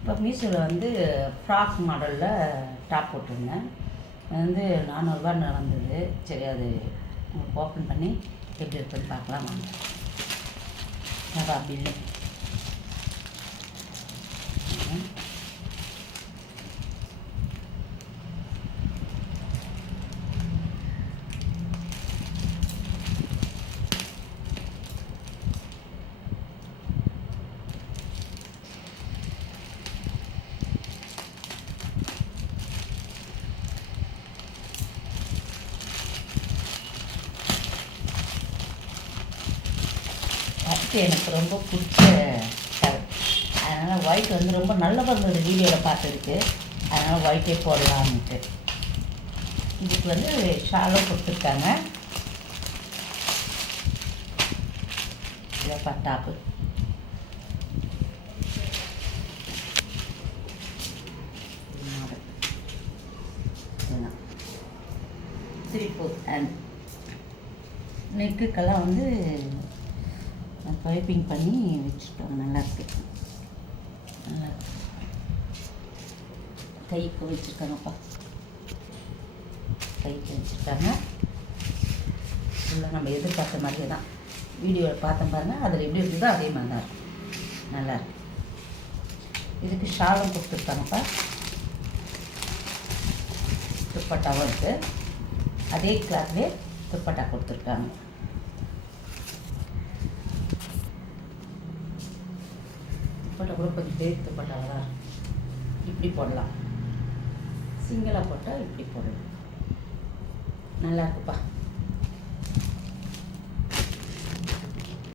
இப்போ மீஷோவில் வந்து ஃப்ராக் மாடலில் டாப் போட்டிருந்தேன். அது வந்து 400 வந்தது. சரி, அது உங்களுக்கு ஓப்பன் பண்ணி எப்படி இருக்குன்னு பார்க்கலாம் வாங்க. பில்லு எனக்கு ரொம்ப பிடிச்ச கலர். அதனால் ஒயிட் வந்து ரொம்ப நல்ல இருந்தது வீடியோவில் பார்த்துருக்கு. அதனால் ஒயிட்டே போடலான்ட்டு. இதுக்கு வந்து ஷாலும் கொடுத்துருக்காங்க. இதை பட்டாப்பு திருப்பூ அண்ட் நெக்குக்கெல்லாம் வந்து பைப்பிங் பண்ணி வச்சுட்டோம். நல்லாயிருக்கு. கைக்கு வச்சுருக்காங்கப்பா, கைக்கு வச்சுருக்காங்க. ஃபுல்லாக நம்ம எதிர்பார்த்த மாதிரியே தான் வீடியோவில் பார்த்தோம் பாருங்கள். அதில் எப்படி இருக்குதோ அதே மாதிரி தான் இருக்கும். நல்லாயிருக்கு. இதுக்கு ஷாலும் கொடுத்துருக்காங்கப்பா, துப்பட்டாவும் இருக்குது. அதே கிளாத்லேயே துப்பட்டா கொடுத்துருக்காங்க. துப்பட்டா கூட கொஞ்சம் பெரிய துப்பட்டாவாக தான் இருக்கும். இப்படி போடலாம், சிங்கிளாக போட்டால் இப்படி போடலாம். நல்லா இருக்குப்பா.